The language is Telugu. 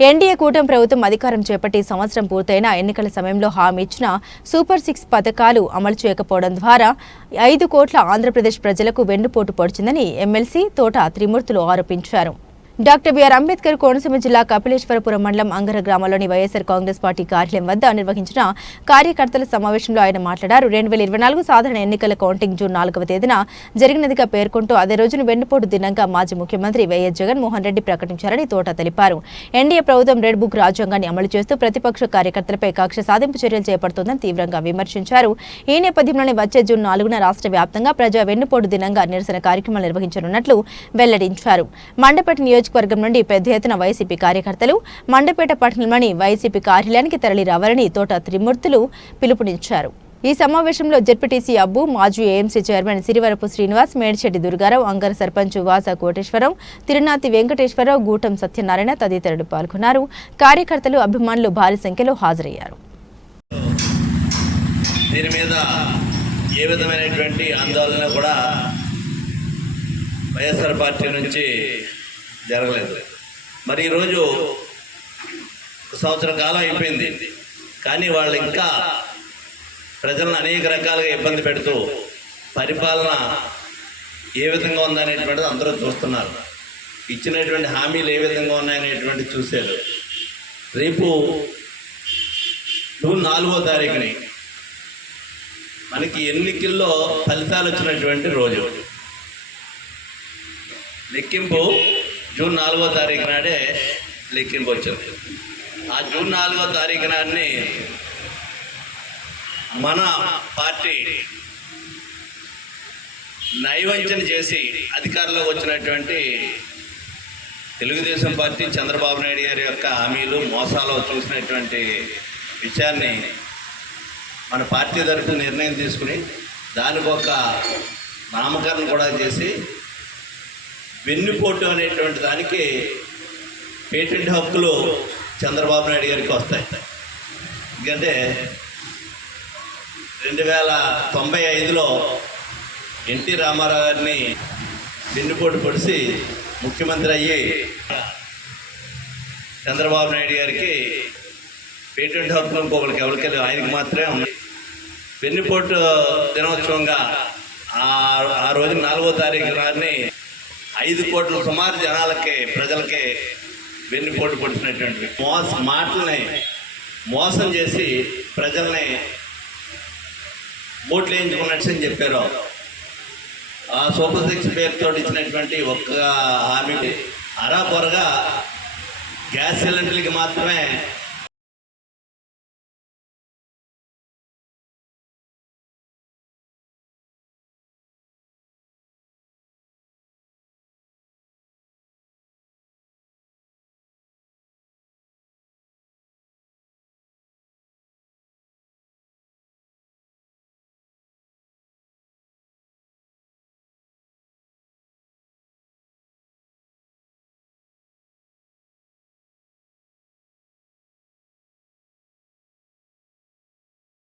ఎన్డీఏ కూటమి ప్రభుత్వం అధికారం చేపట్టి సంవత్సరం పూర్తయిన ఎన్నికల సమయంలో హామీ ఇచ్చిన సూపర్ 6 పథకాలు అమలు చేయకపోవడం ద్వారా 5 కోట్ల ఆంధ్రప్రదేశ్ ప్రజలకు వెన్నుపోటు పొడిచిందని ఎమ్మెల్సీ తోట త్రిమూర్తులు ఆరోపించారు. డాక్టర్ బిఆర్ అంబేద్కర్ కోనసీమ జిల్లా కపిలేశ్వరపురం మండలం అంగర గ్రామంలోని వైఎస్ఆర్ కాంగ్రెస్ పార్టీ కార్యాలయం వద్ద నిర్వహించిన కార్యకర్తల సమావేశంలో ఆయన మాట్లాడారు. 2024 సాధారణ ఎన్నికల కౌంటింగ్ జూన్ 4వ తేదీన జరిగినదిగా పేర్కొంటూ అదే రోజున వెన్నుపోటు దినంగా మాజీ ముఖ్యమంత్రి వైఎస్ జగన్మోహన్ రెడ్డి ప్రకటించారని తోట తెలిపారు. ఎన్డీఏ ప్రభుత్వం రెడ్ బుక్ రాజ్యాంగాన్ని అమలు చేస్తూ ప్రతిపక్ష కార్యకర్తలపై కక్ష సాధింపు చర్యలు చేపడుతోందని తీవ్రంగా విమర్శించారు. ఈ నేపథ్యంలోనే వచ్చే జూన్ 4న రాష్ట్ర వ్యాప్తంగా ప్రజా వెన్నుపోటు దినంగా నిరసన కార్యక్రమాలు నిర్వహించనున్నట్లు వెల్లడించారు. మండపేట నియోజకవర్గం నుండి పెద్ద ఎత్తున వైసీపీ కార్యకర్తలు మండపేట పట్టణంలోని వైసీపీ కార్యాలయానికి తరలి రావాలని తోట త్రిమూర్తులు పిలుపునిచ్చారు. ఈ సమావేశంలో జెడ్పీటీసీ అబ్బు, మాజీ ఏఎంసీ చైర్మన్ సిరివరపు శ్రీనివాస్, మేడిశెట్టి దుర్గారావు, అంగర సర్పంచ్ వాస కోటేశ్వరరావు, తిరునాతి వెంకటేశ్వరరావు, గూటం సత్యనారాయణ తదితరులు పాల్గొన్నారు. కార్యకర్తలు, అభిమానులు భారీ సంఖ్యలో హాజరయ్యారు. దీని మీద ఏ విధమైనటువంటి ఆందోళన కూడా వైఎస్ఆర్ పార్టీ నుంచి జరగలేదు. మరి ఈరోజు సంవత్సరం కాలం అయిపోయింది, కానీ వాళ్ళు ఇంకా ప్రజలను అనేక రకాలుగా ఇబ్బంది పెడుతూ పరిపాలన ఏ విధంగా ఉందనేటువంటిది అందరూ చూస్తున్నారు. ఇచ్చినటువంటి హామీలు ఏ విధంగా ఉన్నాయనేటువంటిది చూశారు. రేపు జూన్ 4వ తారీఖుని మనకి ఎన్నికల్లో ఫలితాలు వచ్చినటువంటి రోజు. లెక్కింపు జూన్ 4వ తారీఖు నాడే లెక్కింపు వచ్చింది. ఆ జూన్ 4వ తారీఖు నాడిని మన పార్టీ నైవంచన చేసి అధికారంలోకి వచ్చినటువంటి తెలుగుదేశం పార్టీ చంద్రబాబు నాయుడు గారి యొక్క హామీలు మోసాలు చూసినటువంటి విషయాన్ని మన పార్టీ తరఫున నిర్ణయం తీసుకుని దానికి ఒక నామకరణం కూడా చేసి వెన్నుపోటు అనేటువంటి దానికి పేటెంట్ హక్కులు చంద్రబాబు నాయుడు గారికి వస్తాయి. ఎందుకంటే 2095లో ఎన్టీ రామారావు గారిని వెన్నుపోటు పొడిచి ముఖ్యమంత్రి అయ్యి చంద్రబాబు నాయుడు గారికి పేటెంట్ హక్కులు ఇంకొకరికి ఎవరికెళ్ళి ఆయనకి మాత్రమే ఉన్నాయి. వెన్నుపోటు దినోత్సవంగా ఆ రోజు 4వ తారీఖు నాటిని 5 కోట్ల సుమారు జనాలకి, ప్రజలకి వెన్నుపోటు పొడిచినటువంటి మాటల్ని మోసం చేసి ప్రజల్ని ఓట్లు వేయించుకున్నట్టు అని చెప్పారు. ఆ సూపర్ 6 పేరుతో ఇచ్చినటువంటి ఒక్క హామీ అరాకొరగా గ్యాస్ సిలిండర్లకి మాత్రమే